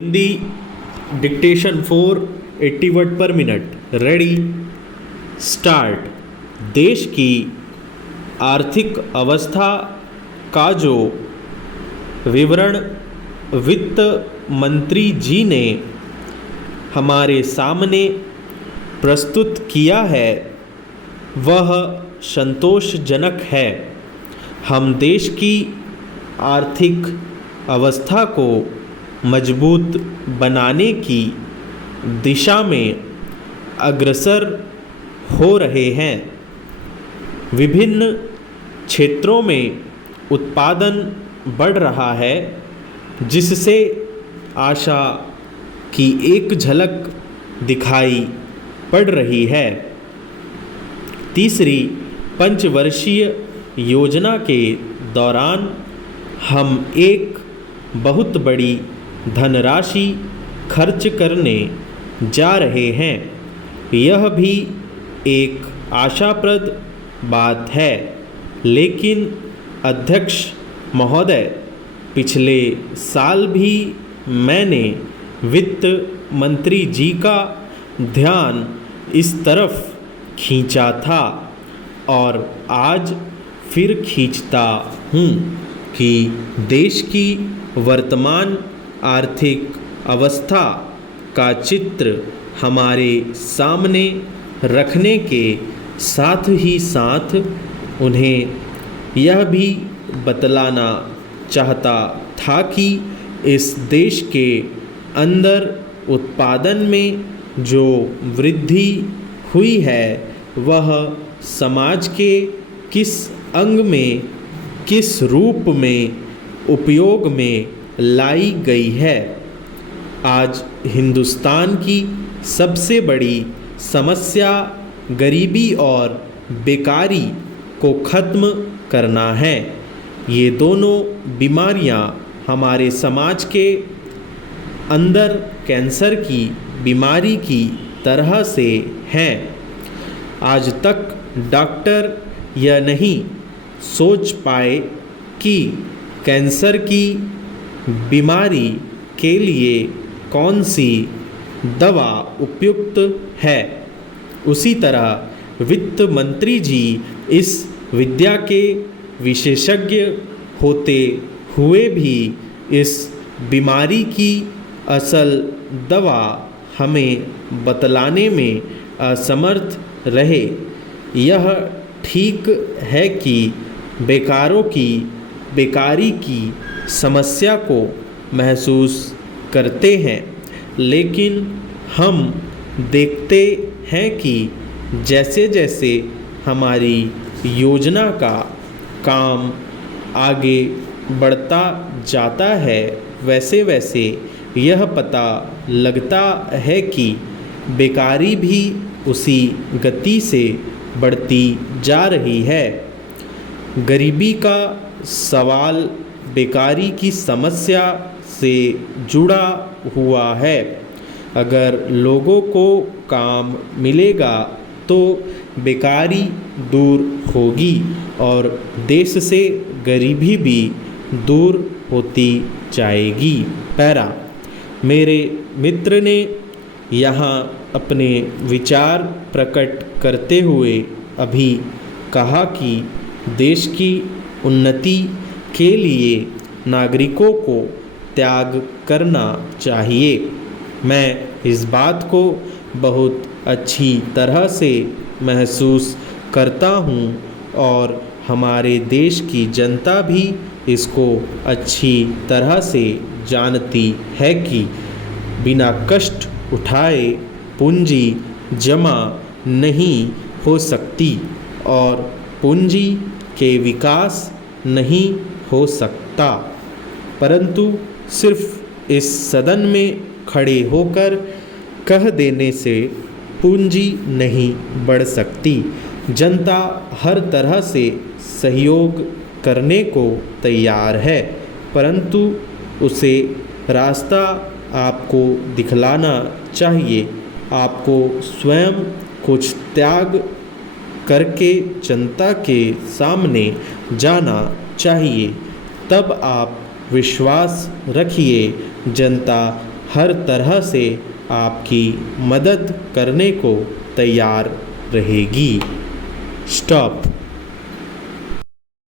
Hindi dictation 80 word पर minute. Ready start. देश की आर्थिक अवस्था का जो विवरण वित्त मंत्री जी ने हमारे सामने प्रस्तुत किया है वह संतोषजनक है। हम देश की आर्थिक अवस्था को मजबूत बनाने की दिशा में अग्रसर हो रहे हैं। विभिन्न क्षेत्रों में उत्पादन बढ़ रहा है, जिससे आशा की एक झलक दिखाई पड़ रही है। तीसरी पंचवर्षीय योजना के दौरान हम एक बहुत बड़ी धनराशि खर्च करने जा रहे हैं। यह भी एक आशाप्रद बात है, लेकिन अध्यक्ष महोदय, पिछले साल भी मैंने वित्त मंत्री जी का ध्यान इस तरफ खींचा था और आज फिर खींचता हूँ कि देश की वर्तमान आर्थिक अवस्था का चित्र हमारे सामने रखने के साथ ही साथ उन्हें यह भी बतलाना चाहता था कि इस देश के अंदर उत्पादन में जो वृद्धि हुई है वह समाज के किस अंग में, किस रूप में उपयोग में लाई गई है। आज हिंदुस्तान की सबसे बड़ी समस्या गरीबी और बेकारी को ख़त्म करना है। ये दोनों बीमारियां हमारे समाज के अंदर कैंसर की बीमारी की तरह से हैं। आज तक डॉक्टर यह नहीं सोच पाए कि कैंसर की बीमारी के लिए कौन सी दवा उपयुक्त है। उसी तरह वित्त मंत्री जी इस विद्या के विशेषज्ञ होते हुए भी इस बीमारी की असल दवा हमें बतलाने में असमर्थ रहे। यह ठीक है कि बेकारी की समस्या को महसूस करते हैं, लेकिन हम देखते हैं कि जैसे जैसे हमारी योजना का काम आगे बढ़ता जाता है, वैसे वैसे यह पता लगता है कि बेकारी भी उसी गति से बढ़ती जा रही है। गरीबी का सवाल बेकारी की समस्या से जुड़ा हुआ है। अगर लोगों को काम मिलेगा तो बेकारी दूर होगी और देश से गरीबी भी दूर होती जाएगी। पैरा। मेरे मित्र ने यहाँ अपने विचार प्रकट करते हुए अभी कहा कि देश की उन्नति के लिए नागरिकों को त्याग करना चाहिए। मैं इस बात को बहुत अच्छी तरह से महसूस करता हूँ और हमारे देश की जनता भी इसको अच्छी तरह से जानती है कि बिना कष्ट उठाए पूंजी जमा नहीं हो सकती और पूंजी के विकास नहीं हो सकता। परंतु सिर्फ इस सदन में खड़े होकर कह देने से पूंजी नहीं बढ़ सकती। जनता हर तरह से सहयोग करने को तैयार है, परंतु उसे रास्ता आपको दिखलाना चाहिए। आपको स्वयं कुछ त्याग करके जनता के सामने जाना चाहिए। तब आप विश्वास रखिए, जनता हर तरह से आपकी मदद करने को तैयार रहेगी। स्टॉप।